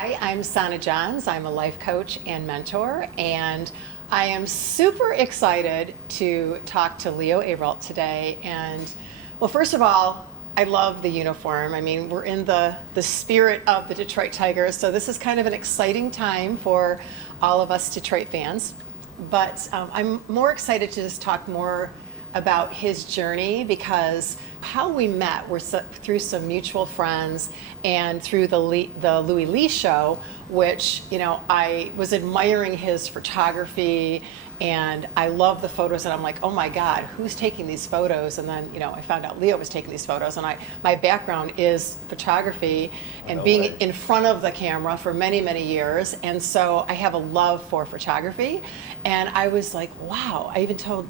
Hi, I'm Sonna Johns. I'm a life coach and mentor, and I am super excited to talk to Leo Ayrault today. And well, first of all, I love the uniform. I mean, we're in the spirit of the Detroit Tigers, so this is kind of an exciting time for all of us Detroit fans. But I'm more excited to just talk more about his journey because how we met were through some mutual friends and through the Louis Lee show, which, you know, I was admiring his photography and I love the photos and I'm like, oh my God, who's taking these photos? And then, you know, I found out Leo was taking these photos and my background is photography and being in front of the camera for many, many years. And so I have a love for photography. And I was like, wow, I even told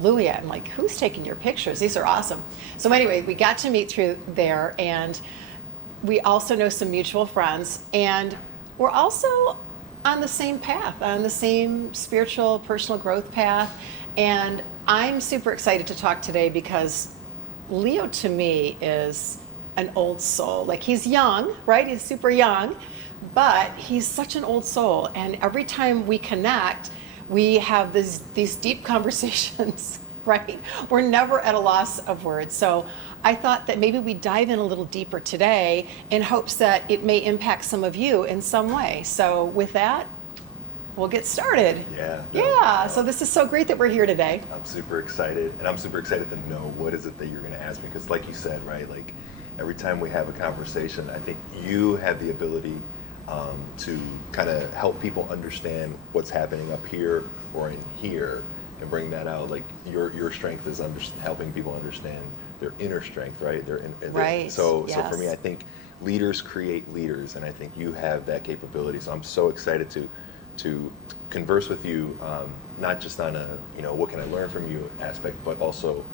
Louis, I'm like, who's taking your pictures? These are awesome. So anyway, we got to meet through there and we also know some mutual friends and we're also on the same path, on the same spiritual, personal growth path. And I'm super excited to talk today because Leo to me is an old soul. Like he's young, right? He's super young, but he's such an old soul. And every time we connect, we have these deep conversations, right? We're never at a loss of words. So I thought that maybe we dive in a little deeper today in hopes that it may impact some of you in some way. So with that, we'll get started. Yeah. So this is so great that we're here today. I'm super excited, and I'm super excited to know what is it that you're going to ask me, because like you said, right, like every time we have a conversation, I think you have the ability to kind of help people understand what's happening up here or in here and bring that out. Like your strength is helping people understand their inner strength, right? Right. So Yes. for me, I think leaders create leaders, and I think you have that capability. So I'm so excited to converse with you, not just on a, you know, what can I learn from you aspect, but also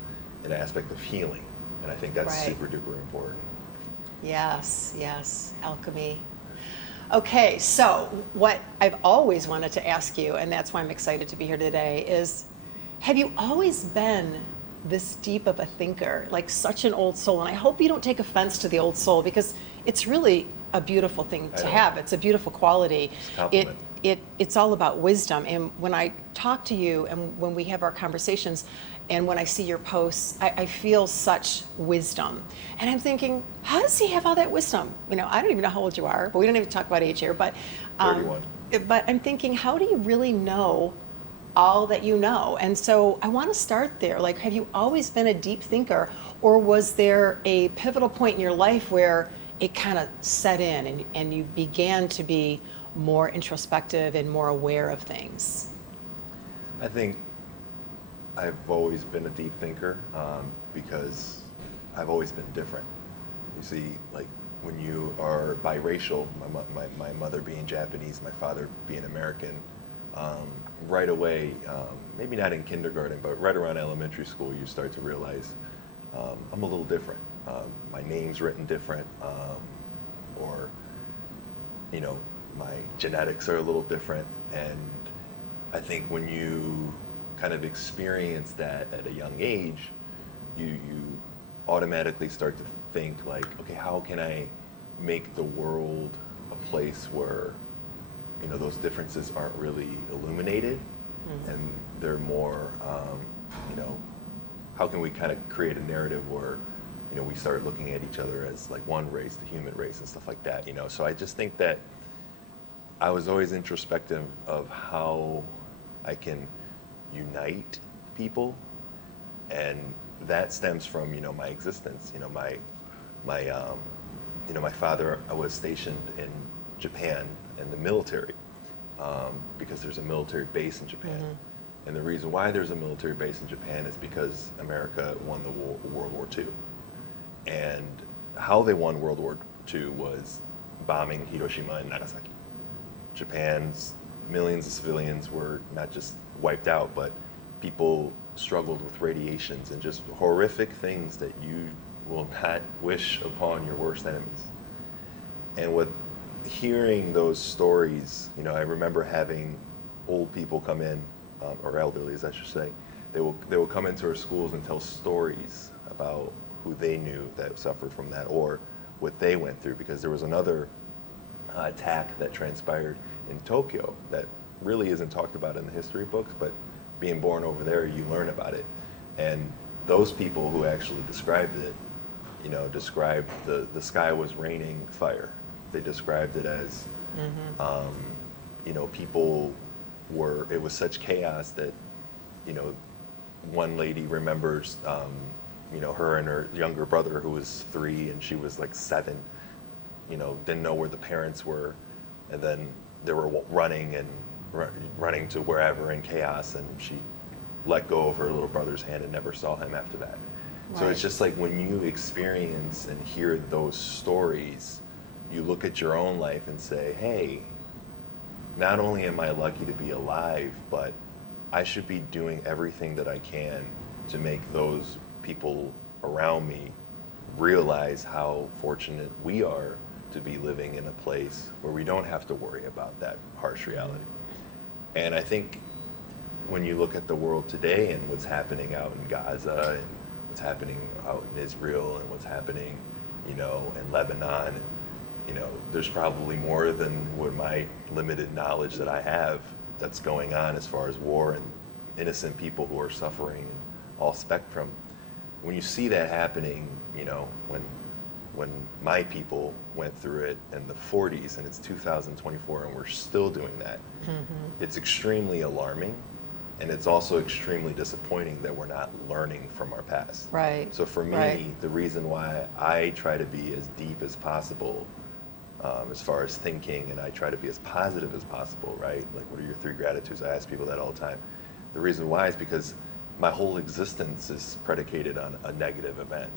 an aspect of healing. And I think that's Right. super duper important. Yes, alchemy. Okay, so what I've always wanted to ask you, and that's why I'm excited to be here today, is have you always been this deep of a thinker, like such an old soul? And I hope you don't take offense to the old soul because it's really a beautiful thing to have. It's a beautiful quality. It's all about wisdom. And when I talk to you and when we have our conversations and when I see your posts, I feel such wisdom. And I'm thinking, how does he have all that wisdom? You know, I don't even know how old you are, but we don't even talk about age here. But 31. But I'm thinking, how do you really know all that you know? And so I want to start there. Like, have you always been a deep thinker, or was there a pivotal point in your life where it kind of set in and you began to be more introspective and more aware of things? I think I've always been a deep thinker because I've always been different. You see, like when you are biracial, my mother being Japanese, my father being American, right away, maybe not in kindergarten, but right around elementary school, you start to realize I'm a little different. My name's written different, or, you know, my genetics are a little different. And I think when you kind of experience that at a young age, you automatically start to think like, okay, how can I make the world a place where, you know, those differences aren't really illuminated and they're more, you know, how can we kind of create a narrative where, you know, we start looking at each other as like one race, the human race and stuff like that, you know? So I just think that I was always introspective of how I can unite people, and that stems from, you know, my existence. You know, my father was stationed in Japan in the military because there's a military base in Japan. And the reason why there's a military base in Japan is because America won the World War II. And how they won World War II was bombing Hiroshima and Nagasaki. Japan's millions of civilians were not just wiped out, but people struggled with radiations and just horrific things that you will not wish upon your worst enemies. And with hearing those stories, you know, I remember having old people come in, or elderly, as I should say. They will come into our schools and tell stories about who they knew that suffered from that or what they went through. Because there was another attack that transpired in Tokyo that really isn't talked about in the history books, but being born over there, you learn about it. And those people who actually described it, described the sky was raining fire. They described it as, people it was such chaos that, one lady remembers, her and her younger brother who was 3 and she was like 7, didn't know where the parents were. And then they were running to wherever in chaos, and she let go of her little brother's hand and never saw him after that. Right. So it's just like when you experience and hear those stories, you look at your own life and say, hey, not only am I lucky to be alive, but I should be doing everything that I can to make those people around me realize how fortunate we are to be living in a place where we don't have to worry about that harsh reality. And I think when you look at the world today and what's happening out in Gaza and what's happening out in Israel and what's happening, in Lebanon, there's probably more than what my limited knowledge that I have that's going on as far as war and innocent people who are suffering in all spectrum. When you see that happening, when my people went through it in the 40s and it's 2024 and we're still doing that, it's extremely alarming, and it's also extremely disappointing that we're not learning from our past. Right. So for me, the reason why I try to be as deep as possible as far as thinking, and I try to be as positive as possible, right? Like, what are your 3 gratitudes? I ask people that all the time. The reason why is because my whole existence is predicated on a negative event.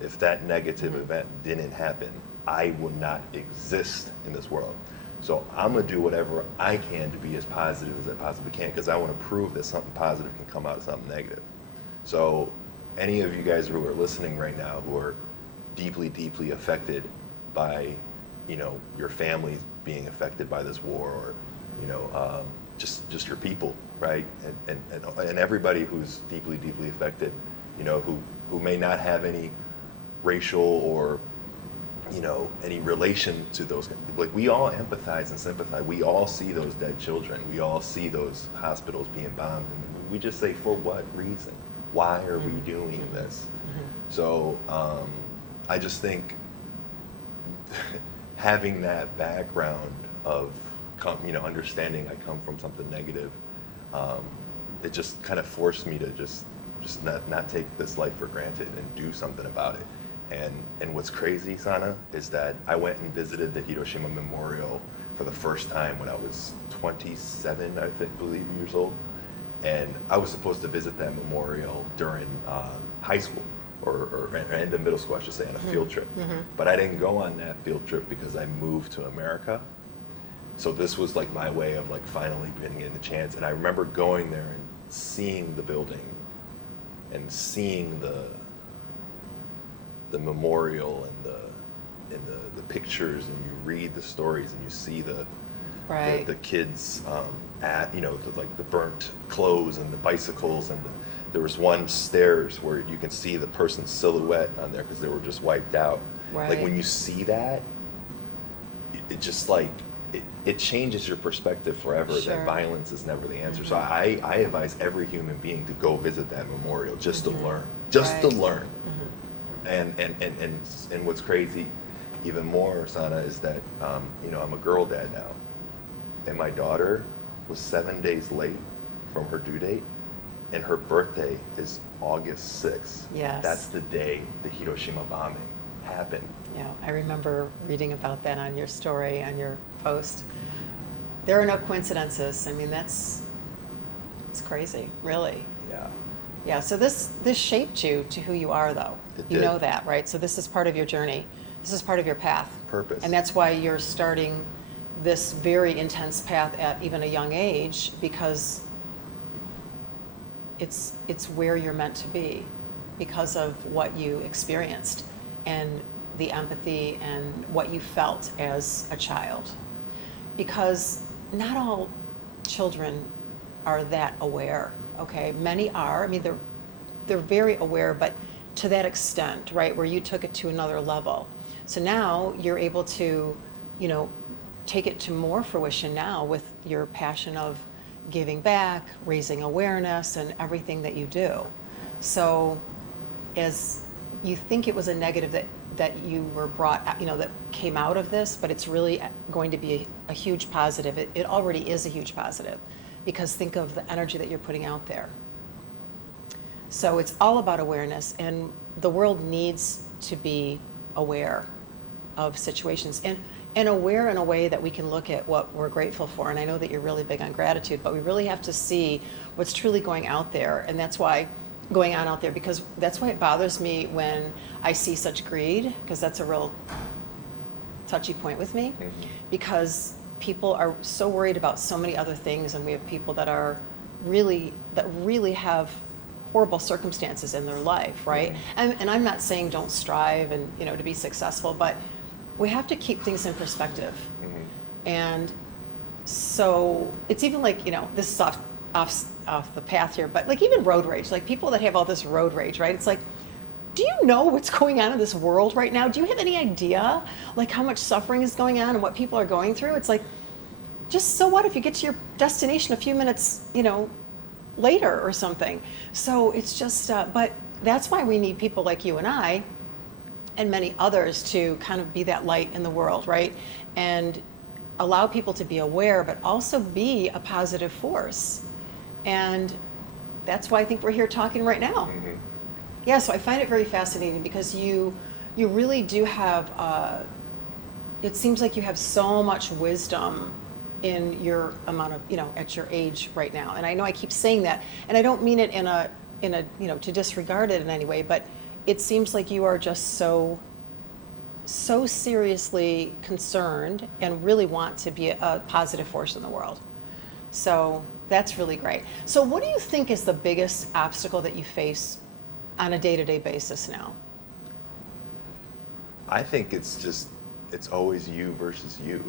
If that negative event didn't happen, I would not exist in this world. So I'm gonna do whatever I can to be as positive as I possibly can, because I want to prove that something positive can come out of something negative. So any of you guys who are listening right now who are deeply, deeply affected by, your families being affected by this war, or, just your people, right? And everybody who's deeply, deeply affected, who may not have any racial or, any relation to those. Like, we all empathize and sympathize. We all see those dead children. We all see those hospitals being bombed. And we just say, for what reason? Why are we doing this? So I just think having that background of, understanding I come from something negative, it just kind of forced me to just not take this life for granted and do something about it. And what's crazy, Sonna, is that I went and visited the Hiroshima Memorial for the first time when I was 27, I believe, years old. And I was supposed to visit that memorial during high school, or end of middle school, I should say, on a field trip. But I didn't go on that field trip because I moved to America. So this was like my way of like finally getting a chance. And I remember going there and seeing the building and seeing the memorial and the pictures, and you read the stories and you see the kids the burnt clothes and the bicycles, and there was one stairs where you can see the person's silhouette on there because they were just wiped out. Right. Like, when you see that, it just like it changes your perspective forever. Sure. That violence is never the answer. So I advise every human being to go visit that memorial just to learn, to learn. And what's crazy even more, Sonna, is that I'm a girl dad now, and my daughter was 7 days late from her due date, and her birthday is August 6th. Yes. That's the day the Hiroshima bombing happened. Yeah, I remember reading about that on your story, on your post. There are no coincidences. I mean, it's crazy, really. Yeah. Yeah, so this shaped you to who you are, though. It you did. know that, right? So this is part of your journey. This is part of your path. Purpose. And that's why you're starting this very intense path at even a young age, because it's where you're meant to be because of what you experienced and the empathy and what you felt as a child. Because not all children are that aware, okay? Many are. I mean, they're very aware, but to that extent, right, where you took it to another level. So now you're able to, take it to more fruition now with your passion of giving back, raising awareness, and everything that you do. So as you think it was a negative that you were brought, that came out of this, but it's really going to be a huge positive. It already is a huge positive, because think of the energy that you're putting out there. So it's all about awareness, and the world needs to be aware of situations, and aware in a way that we can look at what we're grateful for. And I know that you're really big on gratitude, but we really have to see what's truly going out there. And that's why going on out there, because that's why it bothers me when I see such greed, because that's a real touchy point with me, because people are so worried about so many other things, and we have people that really have horrible circumstances in their life, right? And I'm not saying don't strive and to be successful, but we have to keep things in perspective. And so it's even like, this is off the path here, but like even road rage, like people that have all this road rage, right? It's like, do you know what's going on in this world right now? Do you have any idea like how much suffering is going on and what people are going through? It's like, just so what if you get to your destination a few minutes, later or something? So it's just, but that's why we need people like you and I and many others to kind of be that light in the world, right? And allow people to be aware, but also be a positive force. And that's why I think we're here talking right now. Yeah, so I find it very fascinating, because you really do have, it seems like you have so much wisdom in your amount of, at your age right now. And I know I keep saying that, and I don't mean it in a, to disregard it in any way, but it seems like you are just so seriously concerned and really want to be a positive force in the world. So that's really great. So what do you think is the biggest obstacle that you face on a day-to-day basis now? I think it's always you versus you.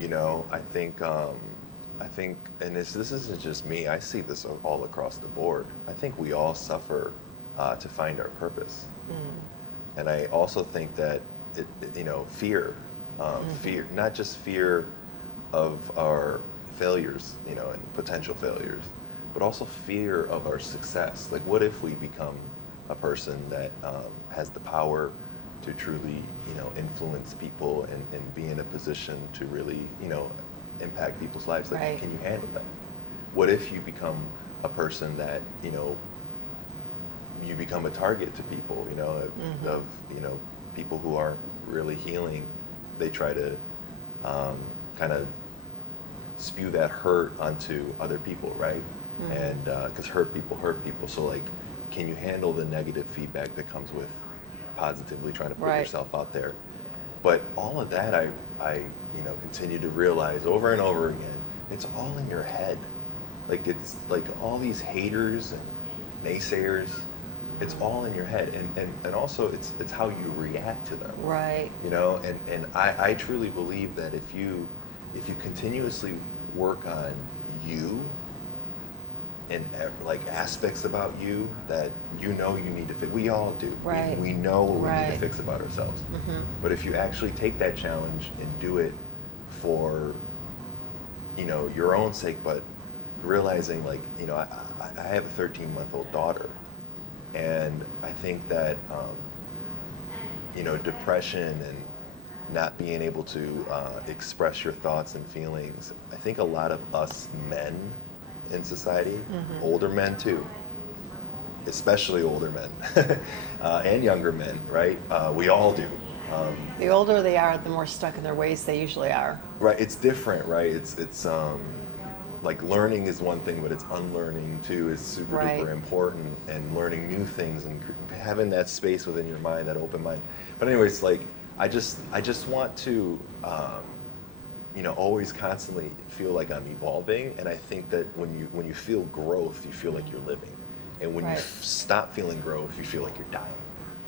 I think, and this isn't just me, I see this all across the board. I think we all suffer to find our purpose. And I also think that, fear, not just fear of our failures, and potential failures, but also fear of our success. Like, what if we become a person that has the power to truly, influence people and be in a position to really, impact people's lives? Like, Right. Can you handle that? What if you become a person that, you become a target to people, of people who aren't really healing? They try to kind of spew that hurt onto other people, right? And because hurt people. So like, can you handle the negative feedback that comes with positively trying to put Right. yourself out there? But all of that, I continue to realize over and over again, it's all in your head. Like, it's like all these haters and naysayers, it's all in your head. And also it's how you react to them. Right. And I truly believe that if you continuously work on you and like aspects about you that you need to fix, we all do. Right. We know what we need Right. to fix about ourselves. But if you actually take that challenge and do it for your own sake, but realizing like, I have a 13-month-old daughter, and I think that depression and not being able to express your thoughts and feelings, I think a lot of us men in society, older men too, especially older men, and younger men, right? We all do. The older they are, the more stuck in their ways they usually are. Right, it's different, right? It's like learning is one thing, but it's unlearning too is super Right. duper important, and learning new things and having that space within your mind, that open mind. But anyways, like I just want to always constantly feel like I'm evolving, and I think that when you feel growth, you feel like you're living, and when Right. you stop feeling growth, you feel like you're dying.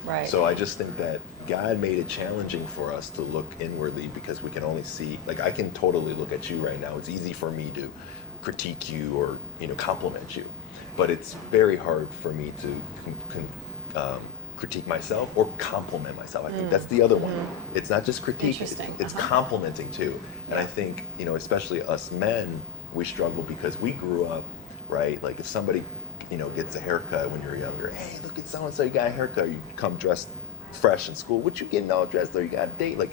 Right. So I just think that God made it challenging for us to look inwardly, because we can only see, like, I can totally look at you right now. It's easy for me to critique you or compliment you, but it's very hard for me to critique myself or compliment myself. I think that's the other one. It's not just critique, Interesting. it's complimenting too. And I think, especially us men, we struggle because we grew up, right? Like if somebody, gets a haircut when you're younger, hey, look at so-and-so, you got a haircut, you come dressed fresh in school, what you getting all dressed or you got a date? Like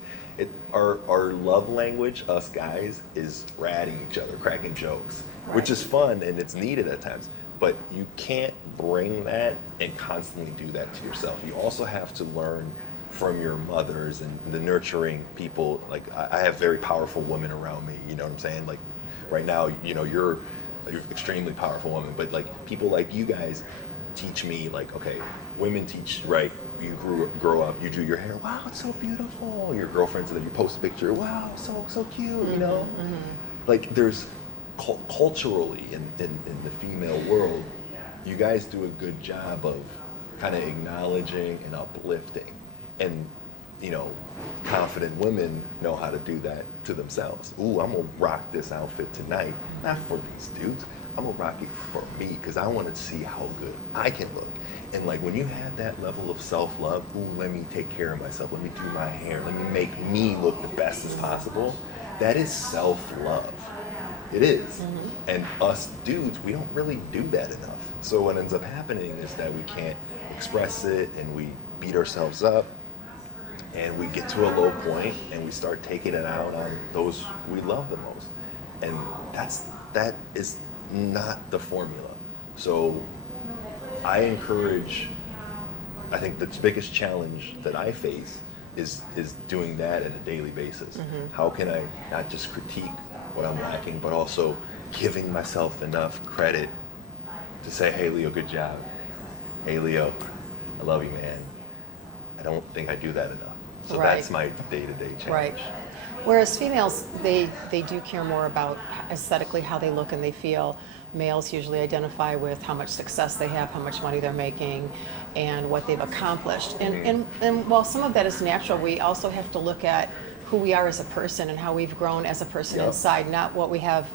our love language, us guys, is ratting each other, cracking jokes, which is fun and it's needed at times. But you can't bring that and constantly do that to yourself. You also have to learn from your mothers and the nurturing people. Like I have very powerful women around me, you know what I'm saying? Like right now, you're an extremely powerful woman, but like people like you guys teach me like, okay, women teach, right? You grow up, you do your hair, wow, it's so beautiful. Your girlfriend said that you post a picture, wow, so cute, Like there's culturally in the female world, you guys do a good job of kind of acknowledging and uplifting, and confident women know how to do that to themselves. Ooh, I'm gonna rock this outfit tonight, not for these dudes. I'm gonna rock it for me because I want to see how good I can look. And like when you have that level of self-love, ooh, let me take care of myself. Let me do my hair. Let me make me look the best as possible. That is self-love. It is. And us dudes, we don't really do that enough. So what ends up happening is that we can't express it and we beat ourselves up and we get to a low point and we start taking it out on those we love the most. And that is not the formula. So I think the biggest challenge that I face is doing that on a daily basis. How can I not just critique what I'm lacking, but also giving myself enough credit to say, hey, Leo, good job. Hey, Leo, I love you, man. I don't think I do that enough. So that's my day-to-day challenge. Right. Whereas females, they do care more about aesthetically how they look and they feel. Males usually identify with how much success they have, how much money they're making, and what they've accomplished. And while some of that is natural, we also have to look at who we are as a person and how we've grown as a person inside, not what we have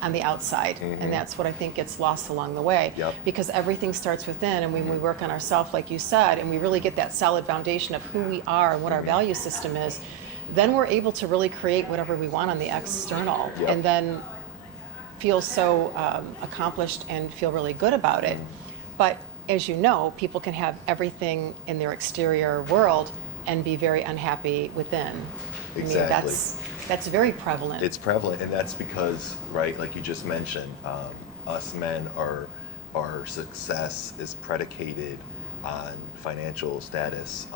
on the outside. And that's what I think gets lost along the way. Because everything starts within, and when we work on ourselves, like you said, and we really get that solid foundation of who we are and what our value system is, then we're able to really create whatever we want on the external, and then feel so accomplished and feel really good about it. But as you know, people can have everything in their exterior world and be very unhappy within. Exactly. I mean, that's very prevalent. It's prevalent, and that's because, right, like you just mentioned, us men, our success is predicated on financial status.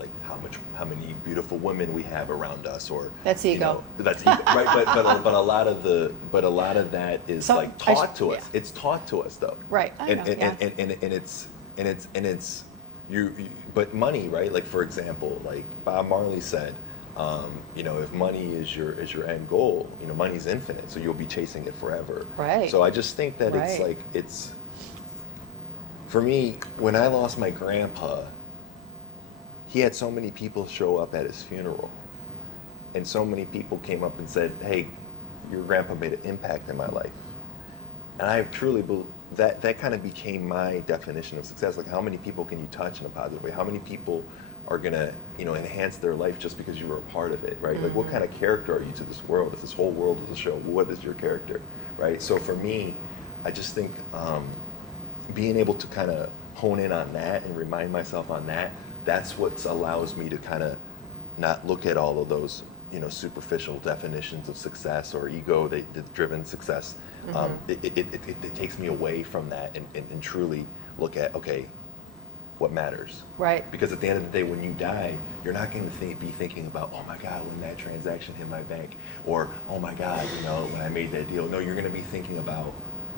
Like how many beautiful women we have around us, or that's ego. That's ego, right? But a lot of that is taught to us. It's taught to us though. Right. And it's you. But money, right? Like for example, like Bob Marley said, if money is your end goal, money's infinite, so you'll be chasing it forever. Right. So I just think that it's for me, when I lost my grandpa, he had so many people show up at his funeral, and so many people came up and said, hey, your grandpa made an impact in my life. And I truly believe that kind of became my definition of success. Like, how many people can you touch in a positive way? How many people are gonna, enhance their life just because you were a part of it, right? Like, what kind of character are you to this world? If this whole world is a show, what is your character, right? So for me, I just think being able to kind of hone in on that and remind myself on that, that's what allows me to kind of not look at all of those, superficial definitions of success or ego-driven success. It takes me away from that and truly look at, okay, what matters. Right. Because at the end of the day, when you die, you're not going to be thinking about, oh my God, when that transaction hit my bank, or oh my God, when I made that deal. No, you're going to be thinking about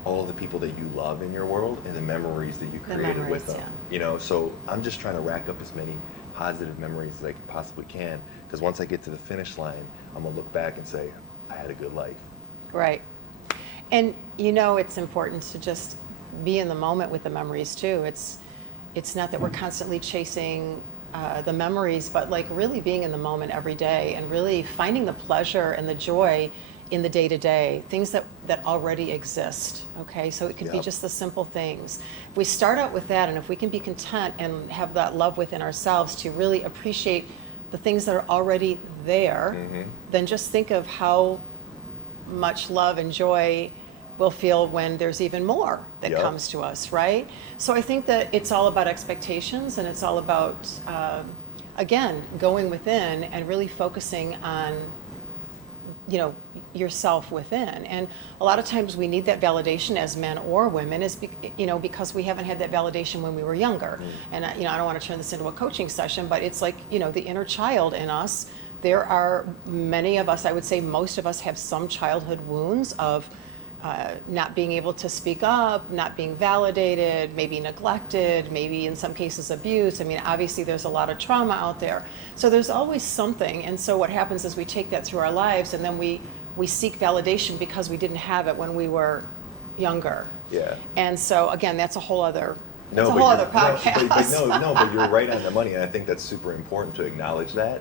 all of the people that you love in your world and the memories that you created with them. So I'm just trying to rack up as many positive memories as I possibly can, because once I get to the finish line, I'm gonna look back and say, I had a good life. Right. And it's important to just be in the moment with the memories too. It's not that we're constantly chasing the memories, but like really being in the moment every day and really finding the pleasure and the joy in the day-to-day, things that already exist, okay? So it could be Yep. just the simple things. If we start out with that, and if we can be content and have that love within ourselves to really appreciate the things that are already there, then just think of how much love and joy we'll feel when there's even more that Yep. comes to us, right? So I think that it's all about expectations, and it's all about, again, going within and really focusing on, yourself within. And a lot of times we need that validation as men or women because we haven't had that validation when we were younger. And I don't want to turn this into a coaching session, but it's like, the inner child in us. There are many of us, I would say most of us have some childhood wounds of not being able to speak up, not being validated, maybe neglected, maybe in some cases abused. I mean, obviously there's a lot of trauma out there. So there's always something. And so what happens is we take that through our lives, and then we seek validation because we didn't have it when we were younger. Yeah. And so again, that's a whole other No, that's a but whole you're- other podcast. but you're right on the money, and I think that's super important to acknowledge that.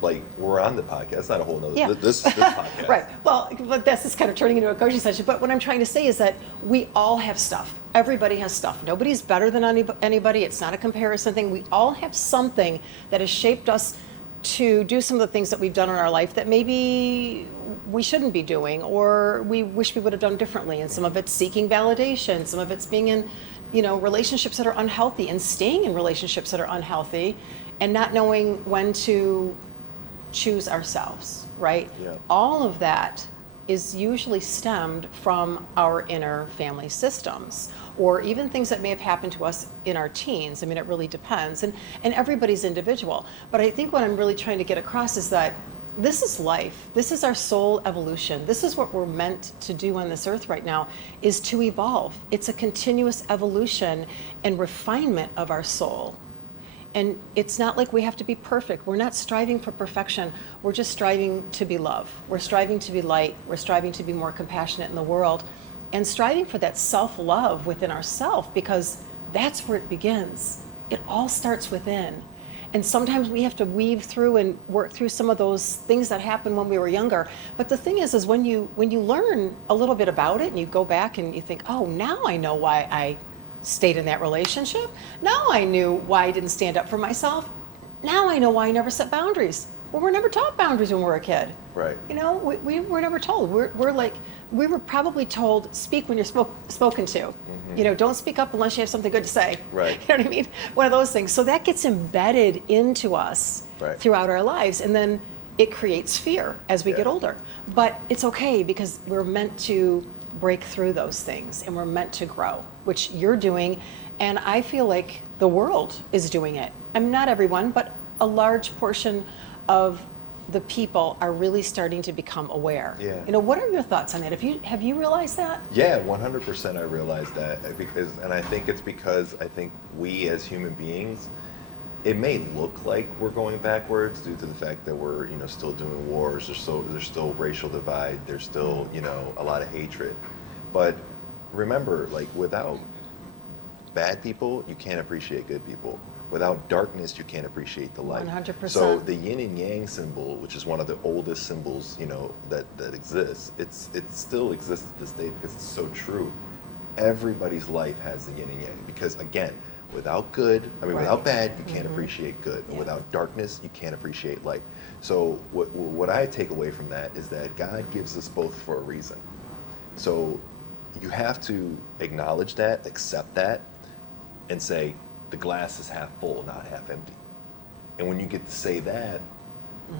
Like, we're on the podcast, not a whole nother, Yeah. this podcast. Right. Well, but this is kind of turning into a coaching session. But what I'm trying to say is that we all have stuff. Everybody has stuff. Nobody's better than anybody. It's not a comparison thing. We all have something that has shaped us to do some of the things that we've done in our life that maybe we shouldn't be doing, or we wish we would have done differently. And some of it's seeking validation. Some of it's being in, relationships that are unhealthy, and staying in relationships that are unhealthy, and not knowing when to choose ourselves, right? Yeah. All of that is usually stemmed from our inner family systems, or even things that may have happened to us in our teens. I mean, it really depends, and everybody's individual. But I think what I'm really trying to get across is that this is life. This is our soul evolution. This is what we're meant to do on this earth right now, is to evolve. It's a continuous evolution and refinement of our soul. And it's not like we have to be perfect. We're not striving for perfection. We're just striving to be love. We're striving to be light. We're striving to be more compassionate in the world, and striving for that self-love within ourselves, because that's where it begins. It all starts within. And sometimes we have to weave through and work through some of those things that happened when we were younger. But the thing is when you learn a little bit about it, and you go back and you think, oh, now I know why I stayed in that relationship. Now I knew why I didn't stand up for myself. Now I know why I never set boundaries. Well, we're never taught boundaries when we were a kid. Right. We were never told. We were probably told, speak when you're spoken to. Don't speak up unless you have something good to say. Right. You know what I mean? One of those things. So that gets embedded into us Right. throughout our lives, and then it creates fear as we Yeah. get older. But it's okay, because we're meant to break through those things, and we're meant to grow, which you're doing, and I feel like the world is doing it. And not everyone, but a large portion of the people are really starting to become aware. Yeah. What are your thoughts on that? Have you realized that? Yeah, 100% I realize that, and I think it's because I think we as human beings, it may look like we're going backwards due to the fact that we're, still doing wars. There's still racial divide. There's still, a lot of hatred. But remember, like, without bad people, you can't appreciate good people. Without darkness, you can't appreciate the light. 100%. So the yin and yang symbol, which is one of the oldest symbols, that exists, it still exists to this day because it's so true. Everybody's life has the yin and yang, because again, without bad, you can't appreciate good. And without darkness, you can't appreciate light. So what I take away from that is that God gives us both for a reason. So you have to acknowledge that, accept that, and say, the glass is half full, not half empty. And when you get to say that,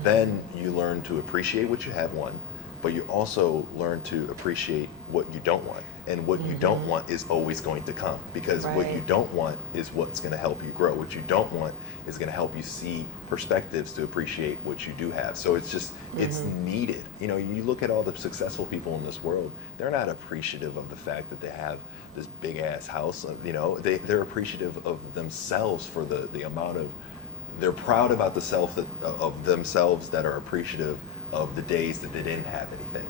then you learn to appreciate what you have, one, but you also learn to appreciate what you don't want. And what you don't want is always going to come, because what you Right. don't want is what's going to help you grow. What you don't want is going to help you see perspectives to appreciate what you do have. So it's just, it's needed. You look at all the successful people in this world, they're not appreciative of the fact that they have this big ass house. They're appreciative of themselves for the amount of, they're proud about the self of themselves that are appreciative of the days that they didn't have anything.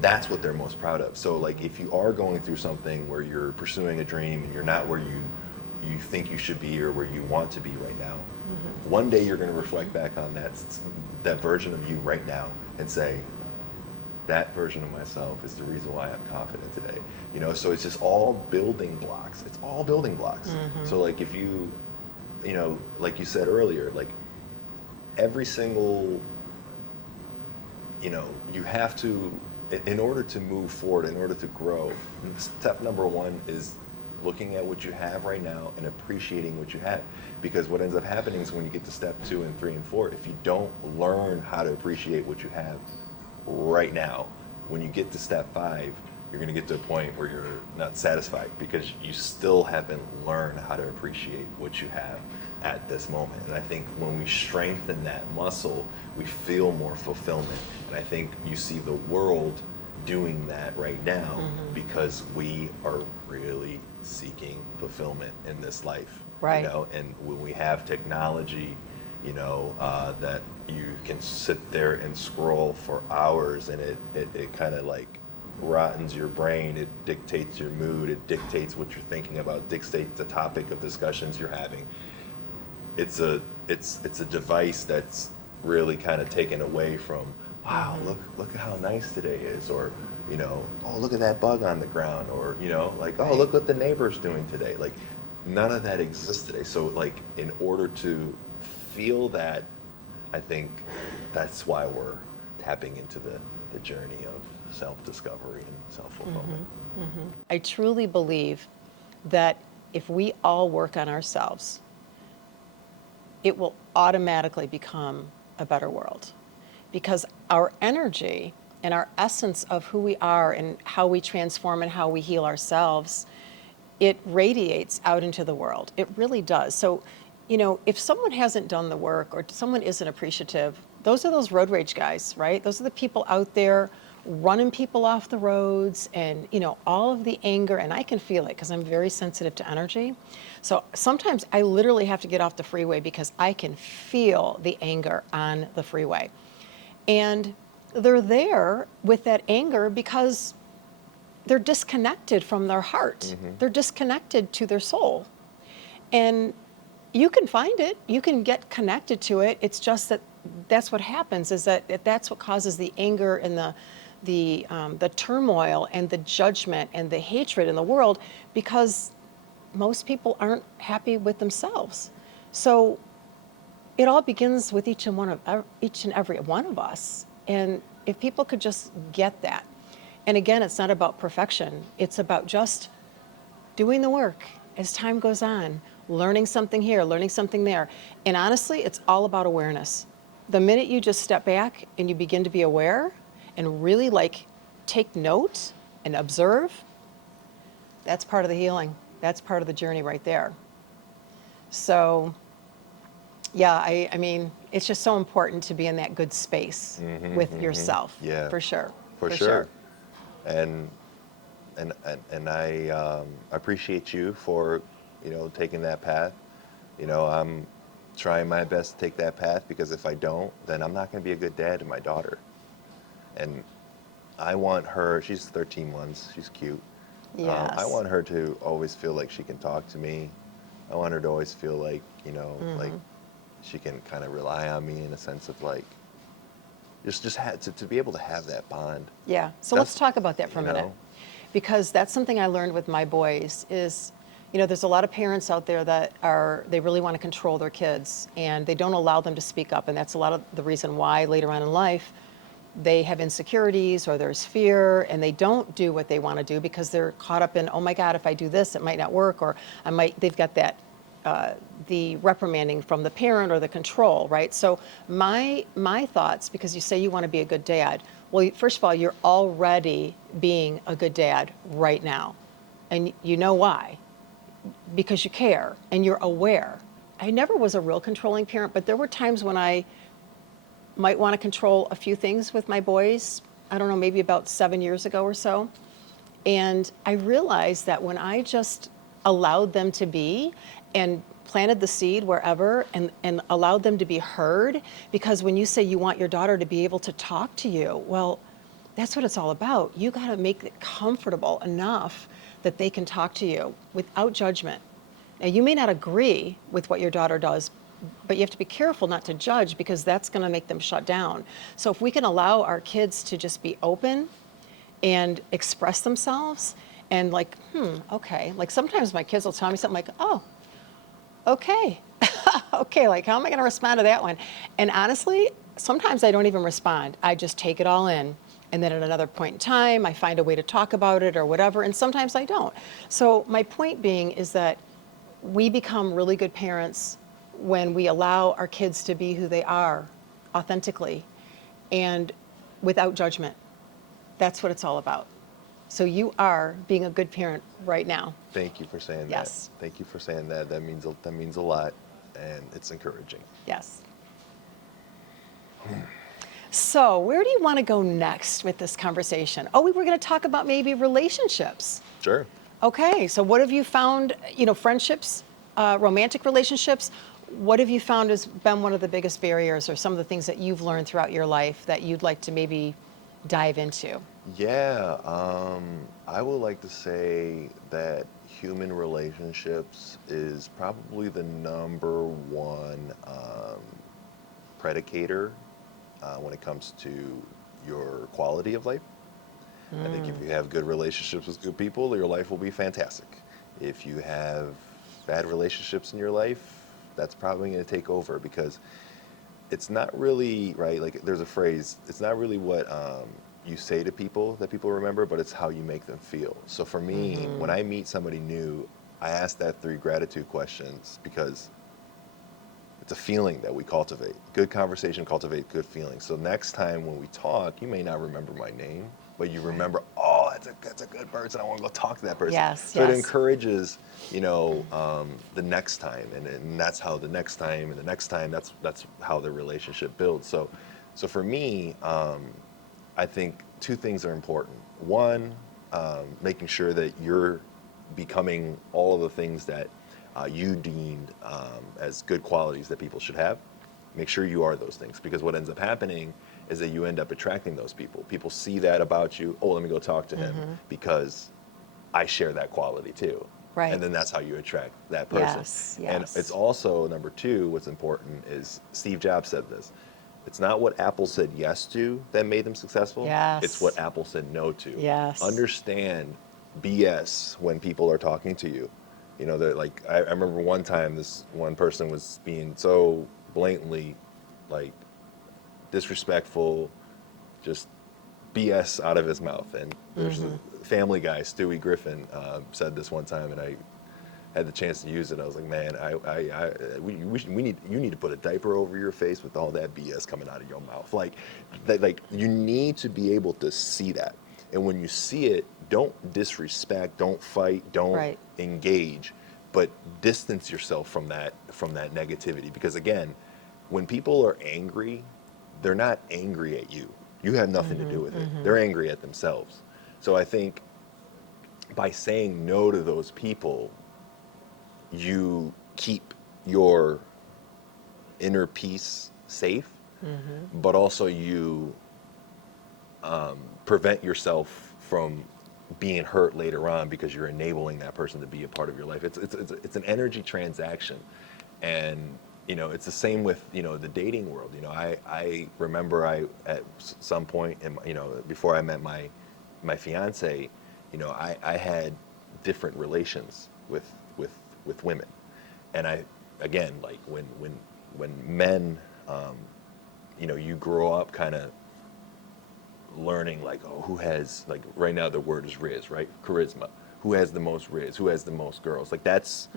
That's what they're most proud of. So like, if you are going through something where you're pursuing a dream and you're not where you think you should be or where you want to be right now, one day you're going to reflect back on that version of you right now and say, that version of myself is the reason why I'm confident today. So it's just all building blocks. It's all building blocks. So like if you, like you said earlier, like every single, you have to, in order to move forward, in order to grow, step number one is looking at what you have right now and appreciating what you have. Because what ends up happening is when you get to step 2 and 3 and 4, if you don't learn how to appreciate what you have right now, when you get to step 5, you're going to get to a point where you're not satisfied because you still haven't learned how to appreciate what you have at this moment. And I think when we strengthen that muscle, we feel more fulfillment. And I think you see the world doing that right now because we are really seeking fulfillment in this life. Right. And when we have technology, that you can sit there and scroll for hours, and it kind of like rottens your brain. It dictates your mood. It dictates what you're thinking about. Dictates the topic of discussions you're having. It's a device that's really kind of taken away from, wow, look at how nice today is, or oh, look at that bug on the ground, or like, oh, look what the neighbor's doing today. Like none of that exists today. So like in order to feel that, I think that's why we're tapping into the journey of self-discovery and self-fulfillment. I truly believe that if we all work on ourselves, it will automatically become a better world, because our energy and our essence of who we are and how we transform and how we heal ourselves, it radiates out into the world. It really does. So, if someone hasn't done the work or someone isn't appreciative, those are those road rage guys, right? Those are the people out there running people off the roads and, all of the anger. And I can feel it because I'm very sensitive to energy. So sometimes I literally have to get off the freeway because I can feel the anger on the freeway. And they're there with that anger because they're disconnected from their heart. They're disconnected to their soul. And you can find it, you can get connected to it. It's just that that's what happens, is that's what causes the anger and the turmoil and the judgment and the hatred in the world, because most people aren't happy with themselves. So it all begins with each and every one of us. And if people could just get that. And again, it's not about perfection. It's about just doing the work as time goes on, learning something here, learning something there. And honestly, it's all about awareness. The minute you just step back and you begin to be aware and really take note and observe, that's part of the healing. That's part of the journey right there. So, yeah, I mean, it's just so important to be in that good space with yourself. Yeah, For sure. For sure. And I appreciate you for, taking that path. I'm trying my best to take that path, because if I don't, then I'm not going to be a good dad to my daughter. And I want her, she's 13 months, she's cute. Yes. I want her to always feel like she can talk to me. I want her to always feel like, like she can kind of rely on me in a sense of like, to be able to have that bond. Yeah. So let's talk about that for a minute. Know? Because that's something I learned with my boys is, there's a lot of parents out there that they really want to control their kids and they don't allow them to speak up. And that's a lot of the reason why later on in life, they have insecurities or there's fear and they don't do what they want to do because they're caught up in, oh my God, if I do this, it might not work, or they've got that, the reprimanding from the parent or the control, right? So my thoughts, because you say you want to be a good dad, well, first of all, you're already being a good dad right now. And you know why? Because you care and you're aware. I never was a real controlling parent, but there were times when I might want to control a few things with my boys. I don't know, maybe about 7 years ago or so. And I realized that when I just allowed them to be and planted the seed wherever and allowed them to be heard, because when you say you want your daughter to be able to talk to you, well, that's what it's all about. You got to make it comfortable enough that they can talk to you without judgment. Now, you may not agree with what your daughter does, but you have to be careful not to judge because that's going to make them shut down. So if we can allow our kids to just be open and express themselves and like, okay. Like sometimes my kids will tell me something like, oh, okay. Okay, like how am I going to respond to that one? And honestly, sometimes I don't even respond. I just take it all in. And then at another point in time, I find a way to talk about it or whatever. And sometimes I don't. So my point being is that we become really good parents when we allow our kids to be who they are authentically and without judgment. That's what it's all about. So you are being a good parent right now. Thank you for saying Yes. that. Thank you for saying that. That means a lot, and it's encouraging. Yes. So where do you want to go next with this conversation? Oh, we were going to talk about maybe relationships. Sure. Okay, so what have you found, friendships, romantic relationships, what have you found has been one of the biggest barriers or some of the things that you've learned throughout your life that you'd like to maybe dive into? Yeah, I would like to say that human relationships is probably the number one predicator when it comes to your quality of life. I think if you have good relationships with good people, your life will be fantastic. If you have bad relationships in your life, that's probably going to take over because it's not really, right? Like there's a phrase, it's not really what you say to people that people remember, but it's how you make them feel. So for me, when I meet somebody new, I ask that 3 gratitude questions because it's a feeling that we cultivate. Good conversation cultivate good feelings. So next time when we talk, you may not remember my name, but you remember, oh, that's a good person. I want to go talk to that person. Yes, So it yes. encourages, the next time, and that's how the next time and the next time. That's how the relationship builds. So for me, I think 2 things are important. One, making sure that you're becoming all of the things that you deemed as good qualities that people should have. Make sure you are those things because what ends up happening is that you end up attracting those people. People see that about you. Oh, let me go talk to him because I share that quality too. Right. And then that's how you attract that person. Yes, And yes. it's also, number 2, what's important is Steve Jobs said this. It's not what Apple said yes to that made them successful. Yes. It's what Apple said no to. Yes. Understand BS when people are talking to you. That like I remember one time this one person was being so blatantly like disrespectful, just BS out of his mouth. And there's a Family Guy, Stewie Griffin, said this one time, and I had the chance to use it. I was like, man, you need to put a diaper over your face with all that BS coming out of your mouth. Like you need to be able to see that. And when you see it, don't disrespect, don't fight, don't Right. engage, but distance yourself from that negativity. Because again, when people are angry, they're not angry at you. You have nothing to do with it. They're angry at themselves. So I think by saying no to those people, you keep your inner peace safe, but also you prevent yourself from being hurt later on because you're enabling that person to be a part of your life. It's an energy transaction, and it's the same with the dating world. I remember at some point before I met my fiance, I had different relations with women, and I again like when men, you grow up kind of learning like, oh, who has, like, right now the word is Riz, right? Charisma. Who has the most Riz? Who has the most girls? Like that's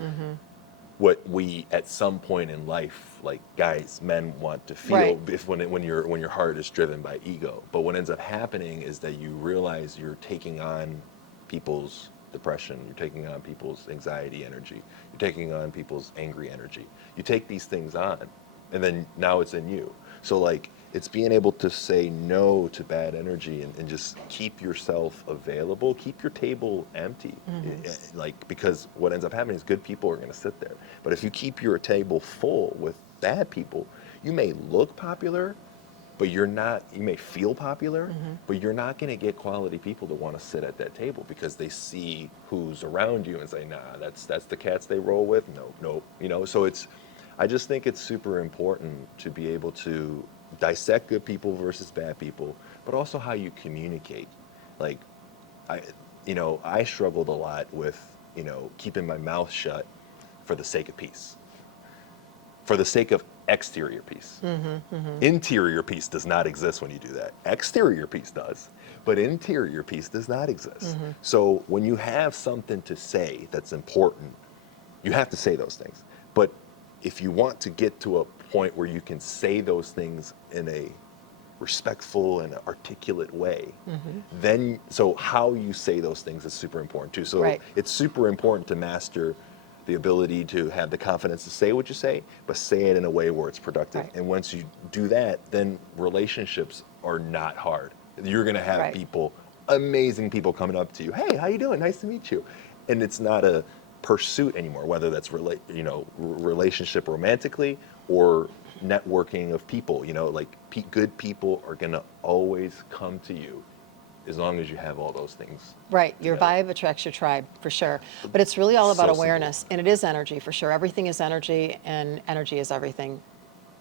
what we at some point in life, like guys, men want to feel. Right. If when your heart is driven by ego. But what ends up happening is that you realize you're taking on people's depression, you're taking on people's anxiety energy, you're taking on people's angry energy. You take these things on, and then now it's in you. So like it's being able to say no to bad energy and just keep yourself available, keep your table empty. Like, because what ends up happening is good people are going to sit there. But if you keep your table full with bad people, you may look popular, but you're not, you may feel popular, but you're not going to get quality people to want to sit at that table because they see who's around you and say, nah, that's the cats they roll with. No. So I just think it's super important to be able to dissect good people versus bad people, but also how you communicate. Like, I, I struggled a lot with, keeping my mouth shut for the sake of peace, for the sake of exterior peace. Interior peace does not exist when you do that. Exterior peace does, but interior peace does not exist. So when you have something to say that's important, you have to say those things. But if you want to get to a point where you can say those things in a respectful and articulate way, then so how you say those things is super important too. So Right. it's super important to master the ability to have the confidence to say what you say, but say it in a way where it's productive. Right. And once you do that, then relationships are not hard. You're gonna have Right. people, amazing people coming up to you. Hey, how you doing? Nice to meet you. And it's not a pursuit anymore, whether that's relationship romantically or networking of people. Like good people are gonna always come to you as long as you have all those things. Right, your together. vibe attracts your tribe, for sure. But it's really all about So simple. awareness, and it is energy, for sure. Everything is energy, and energy is everything,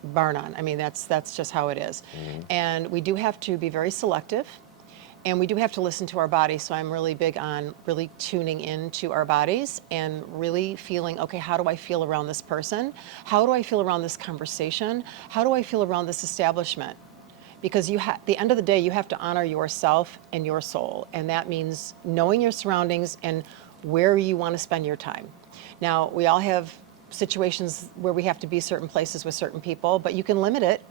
bar none. I mean, that's just how it is. And we do have to be very selective, and we do have to listen to our bodies. So I'm really big on really tuning into our bodies and really feeling, okay, how do I feel around this person? How do I feel around this conversation? How do I feel around this establishment? Because at the end of the day, you have to honor yourself and your soul, and that means knowing your surroundings and where you want to spend your time. Now, we all have situations where we have to be certain places with certain people, but you can limit it,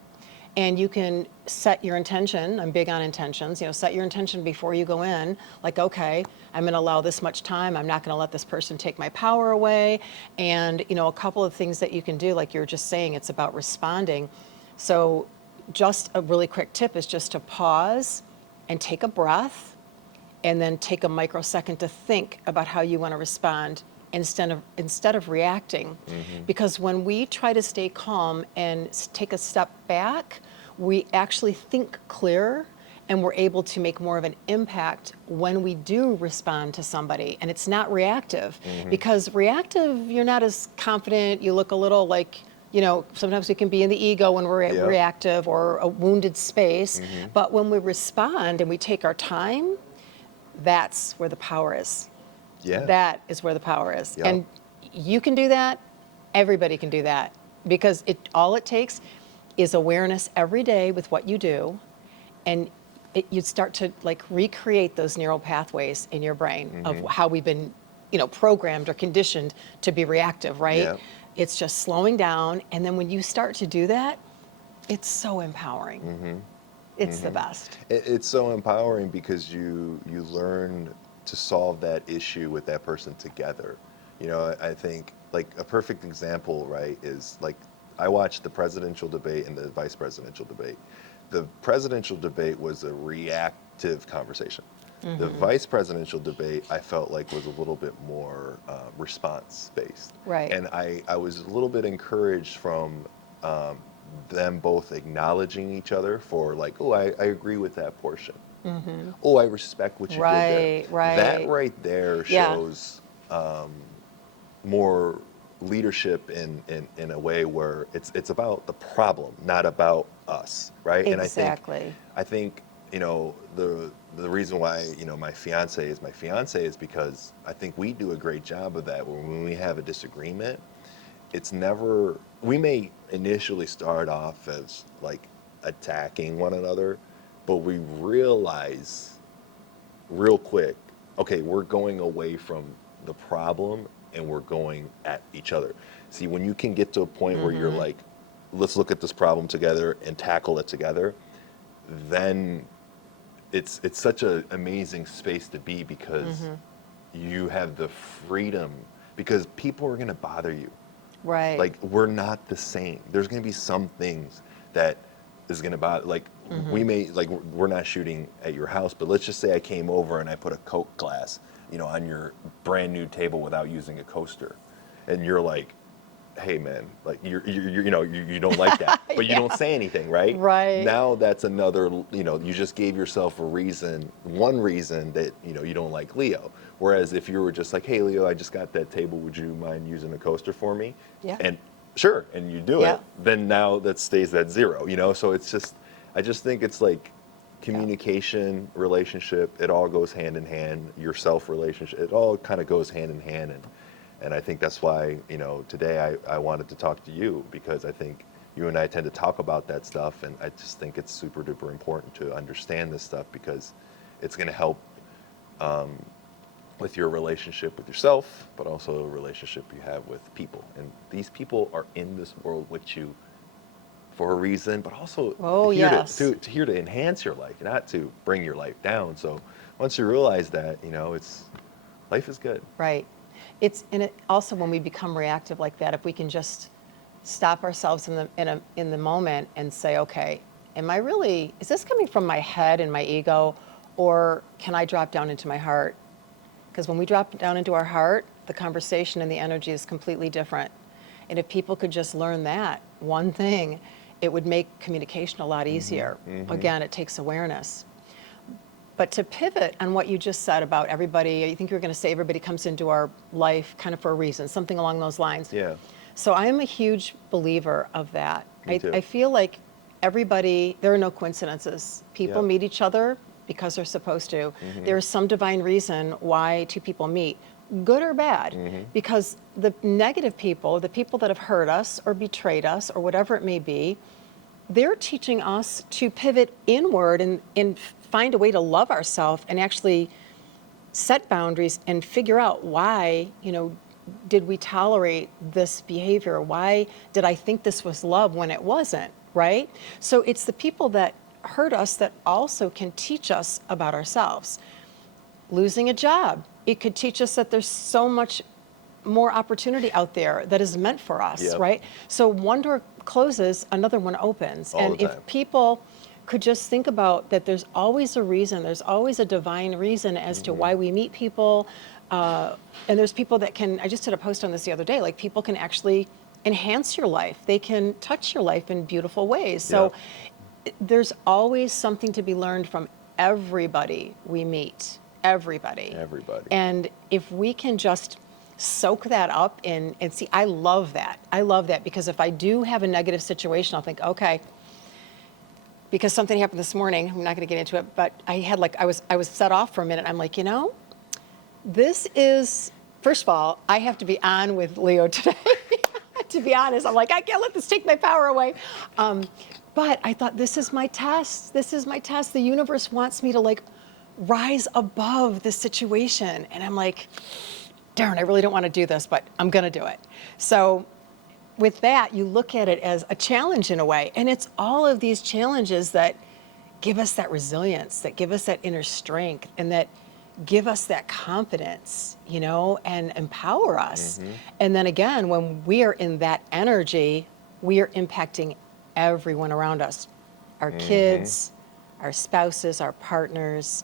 and you can set your intention. I'm big on intentions. Set your intention before you go in. Like, okay, I'm going to allow this much time. I'm not going to let this person take my power away. And a couple of things that you can do, like you were just saying, it's about responding. So just a really quick tip is just to pause and take a breath and then take a microsecond to think about how you want to respond instead of reacting. Because when we try to stay calm and take a step back, we actually think clearer and we're able to make more of an impact when we do respond to somebody. And it's not reactive, because reactive, you're not as confident, you look a little like, sometimes we can be in the ego when we're Yep. reactive or a wounded space. But when we respond and we take our time, that's where the power is. Yeah. That is where the power is. Yep. And you can do that. Everybody can do that, because all it takes is awareness every day with what you do, and you start to recreate those neural pathways in your brain of how we've been, programmed or conditioned to be reactive, right? Yep. It's just slowing down, and then when you start to do that, it's so empowering. It's the best. It's so empowering because you learn to solve that issue with that person together. I think like a perfect example, right, is like I watched the presidential debate and the vice presidential debate. The presidential debate was a reactive conversation. The vice presidential debate, I felt like, was a little bit more response-based. Right. And I was a little bit encouraged from them both acknowledging each other for like, oh, I agree with that portion. Oh, I respect what you did there. Right. That right there Yeah. shows more leadership in a way where it's about the problem, not about us, right? Exactly. And I think the reason why my fiance is because I think we do a great job of that. When we have a disagreement, it's never, we may initially start off as like attacking one another, but we realize real quick, okay, we're going away from the problem and we're going at each other. See, when you can get to a point where you're like, let's look at this problem together and tackle it together, then it's such an amazing space to be, because you have the freedom, because people are going to bother you. Right. Like, we're not the same. There's going to be some things that is going to bother, like, we may, like, we're not shooting at your house, but let's just say I came over and I put a Coke glass, on your brand new table without using a coaster. And you're like, hey man, like you don't like that, but you don't say anything, right? Right. Now that's another, you just gave yourself one reason that, you don't like Leo. Whereas if you were just like, hey Leo, I just got that table, would you mind using a coaster for me? Yeah. And sure, and you do Yeah. it, then now that stays at zero, you know? So it's just, I just think it's like communication, relationship, it all goes hand in hand, your self relationship, it all kind of goes hand in hand. And I think that's why, you know, today I wanted to talk to you because I think you and I tend to talk about that stuff. And I just think it's super duper important to understand this stuff because it's going to help with your relationship with yourself, but also a relationship you have with people. And these people are in this world with you for a reason, but also Oh, here yes. to here to enhance your life, not to bring your life down. So once you realize that, you know, it's life is good. Right. And it also when we become reactive like that, if we can just stop ourselves in the moment and say, okay, is this coming from my head and my ego, or can I drop down into my heart? Because when we drop down into our heart, the conversation and the energy is completely different. And if people could just learn that one thing, it would make communication a lot easier. Again, it takes awareness. But to pivot on what you just said about everybody, I think you're going to say everybody comes into our life kind of for a reason, something along those lines. Yeah. So I am a huge believer of that. Me too. I feel like there are no coincidences. People Yep. meet each other because they're supposed to. There is some divine reason why two people meet, good or bad, because the negative people, the people that have hurt us or betrayed us or whatever it may be, they're teaching us to pivot inward and find a way to love ourselves and actually set boundaries and figure out why, did we tolerate this behavior? Why did I think this was love when it wasn't, right? So it's the people that hurt us that also can teach us about ourselves. Losing a job, it could teach us that there's so much more opportunity out there that is meant for us, Yep. right? So one door closes, another one opens. All And the if time. people could just think about that there's always a reason, there's always a divine reason as to why we meet people. And there's people that I just did a post on this the other day, like people can actually enhance your life. They can touch your life in beautiful ways. So there's always something to be learned from everybody we meet, everybody. And if we can just soak that up and see, I love that. I love that because if I do have a negative situation, I'll think, okay, because something happened this morning, I'm not going to get into it, but I was set off for a minute. I'm like, this is, first of all, I have to be on with Leo today. To be honest, I'm like, I can't let this take my power away. But I thought, this is my test. This is my test. The universe wants me to rise above this situation. And I'm like, darn, I really don't want to do this, but I'm going to do it. So with that, you look at it as a challenge in a way. And it's all of these challenges that give us that resilience, that give us that inner strength, and that give us that confidence, and empower us. And then again, when we are in that energy, we are impacting everyone around us, our kids, our spouses, our partners,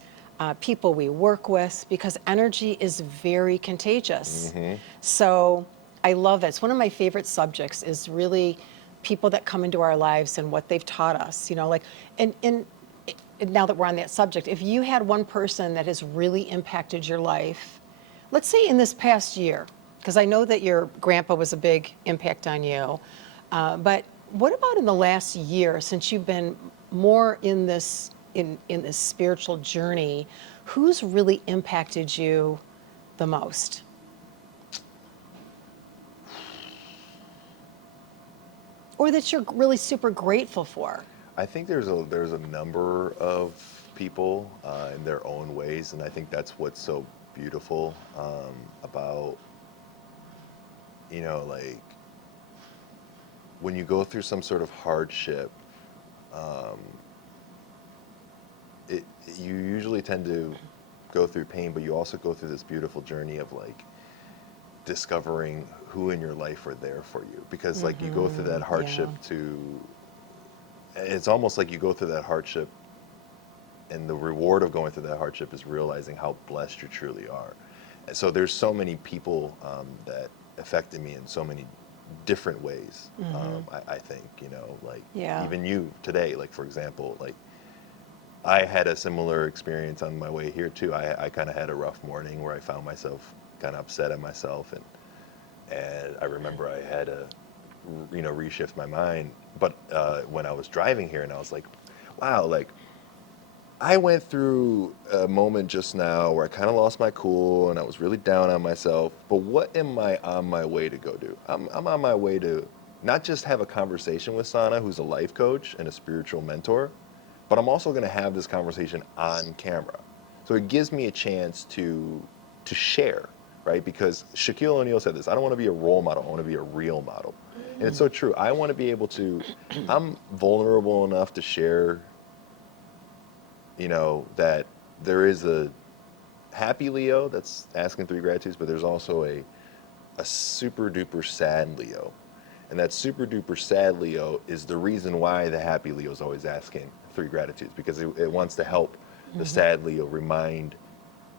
people we work with, because energy is very contagious. So I love it. It's one of my favorite subjects is really people that come into our lives and what they've taught us, and now that we're on that subject, if you had one person that has really impacted your life, let's say in this past year, because I know that your grandpa was a big impact on you, but what about in the last year, since you've been more in this spiritual journey, who's really impacted you the most? Or that you're really super grateful for? I think there's a number of people in their own ways, and I think that's what's so beautiful about, like when you go through some sort of hardship, you usually tend to go through pain, but you also go through this beautiful journey of discovering who in your life are there for you, because you go through that hardship it's almost like you go through that hardship and the reward of going through that hardship is realizing how blessed you truly are. And so there's so many people that affected me in so many different ways. I think, even you today, for example, I had a similar experience on my way here too. I kind of had a rough morning where I found myself kind of upset at myself, and I remember I had reshift my mind. But when I was driving here, and I was like, wow, like I went through a moment just now where I kind of lost my cool and I was really down on myself. But what am I on my way to go do? I'm on my way to not just have a conversation with Sonna, who's a life coach and a spiritual mentor, but I'm also going to have this conversation on camera. So it gives me a chance to share, right? Because Shaquille O'Neal said this: I don't want to be a role model, I want to be a real model. And it's so true. I want to be able to, I'm vulnerable enough to share, that there is a happy Leo that's asking 3 gratitudes, but there's also a super duper sad Leo. And that super duper sad Leo is the reason why the happy Leo is always asking 3 gratitudes, because it wants to help the sad Leo remind,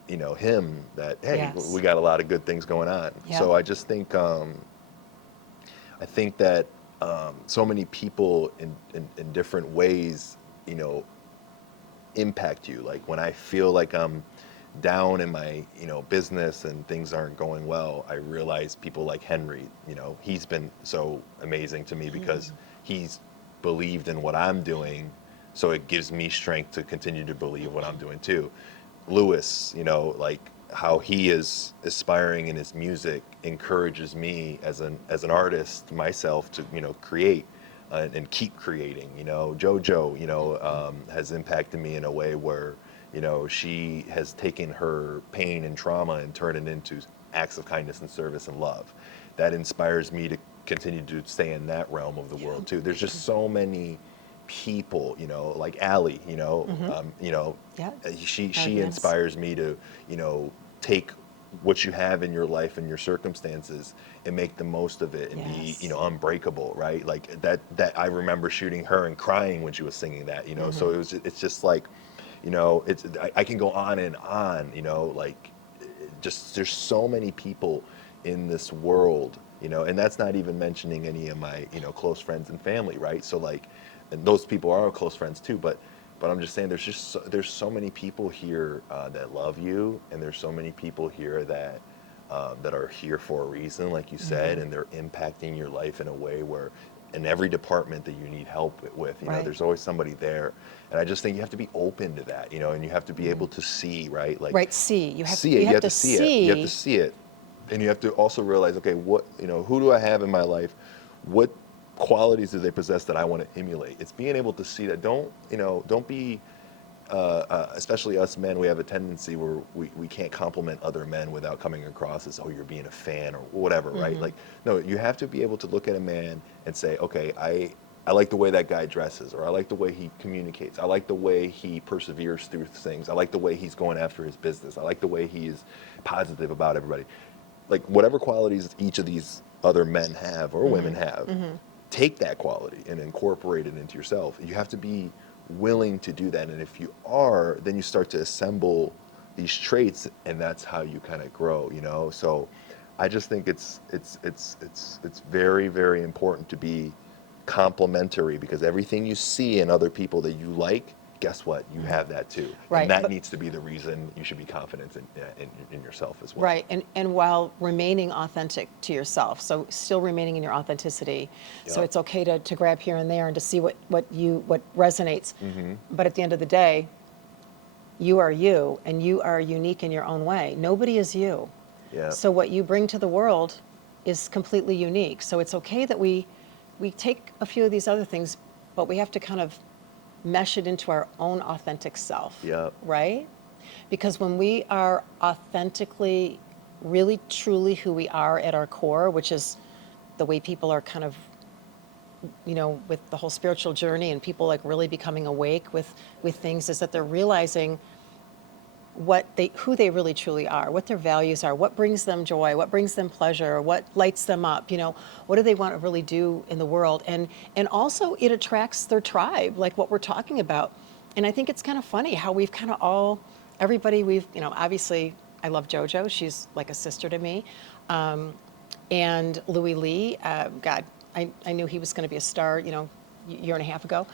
him that, hey, Yes. we got a lot of good things going on. Yeah. So I just think, I think that so many people in different ways, impact you. Like when I feel like I'm down in my business and things aren't going well, I realize people like Henry, he's been so amazing to me because he's believed in what I'm doing, so it gives me strength to continue to believe what I'm doing too. Lewis, like how he is aspiring in his music encourages me as an artist myself to create and keep creating. JoJo, has impacted me in a way where she has taken her pain and trauma and turned it into acts of kindness and service and love. That inspires me to continue to stay in that realm of the world too. There's just so many people, like Allie, Yeah. she Yes. inspires me to, take what you have in your life and your circumstances and make the most of it and Yes. be, unbreakable, right? Like that I remember shooting her and crying when she was singing that, so it's just like, I can go on and on, like just there's so many people in this world, and that's not even mentioning any of my, close friends and family, right? So like, and those people are our close friends too, but I'm just saying there's so many people here that love you, and there's so many people here that are here for a reason, like you said, and they're impacting your life in a way where in every department that you need help with, Right. there's always somebody there. And I just think you have to be open to that, and you have to be able to see, right? Like Right. See. see it. You have to see it. You have to see it. And you have to also realize, okay, what, who do I have in my life? What qualities do they possess that I want to emulate? It's being able to see that. Don't be, especially us men, we have a tendency where we can't compliment other men without coming across as, oh, you're being a fan or whatever, right? Like, no, you have to be able to look at a man and say, okay, I like the way that guy dresses, or I like the way he communicates. I like the way he perseveres through things. I like the way he's going after his business. I like the way he's positive about everybody. Like whatever qualities each of these other men have or women have, take that quality and incorporate it into yourself. You have to be willing to do that. And if you are, then you start to assemble these traits, and that's how you kind of grow, So I just think it's very, very important to be complementary, because everything you see in other people that you like, guess what? You have that too. Right. And that But- needs to be the reason you should be confident in yourself as well. Right, and while remaining authentic to yourself, so still remaining in your authenticity. So Yep. it's okay to grab here and there and to see what resonates. But at the end of the day, you are you, and you are unique in your own way. Nobody is you. Yeah. So what you bring to the world is completely unique. So it's okay that we take a few of these other things, but we have to kind of mesh it into our own authentic self. Yep. Right? Because when we are authentically, really, truly who we are at our core, which is the way people are kind of, with the whole spiritual journey and people like really becoming awake with things, is that they're realizing who they really truly are, what their values are, what brings them joy, what brings them pleasure, what lights them up, what do they want to really do in the world. And also it attracts their tribe, like what we're talking about. And I think it's kind of funny how we've kind of everybody we've, obviously I love JoJo, she's like a sister to me. And Louis Lee, God, I knew he was going to be a star, year and a half ago.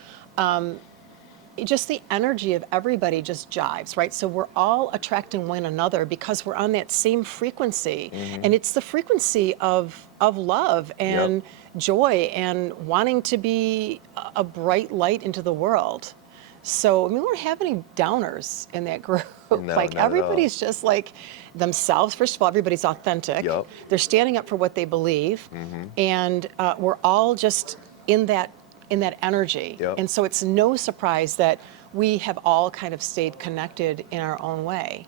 Just the energy of everybody just jives, right? So we're all attracting one another because we're on that same frequency, and it's the frequency of love and joy and wanting to be a bright light into the world. So, I mean, we don't have any downers in that group. No, Like, not at all. everybody's just like themselves. First of all, everybody's authentic. Yup. They're standing up for what they believe. And we're all just in that energy. Yep. And so it's no surprise that we have all kind of stayed connected in our own way.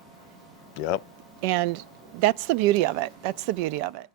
Yep. And that's the beauty of it. That's the beauty of it.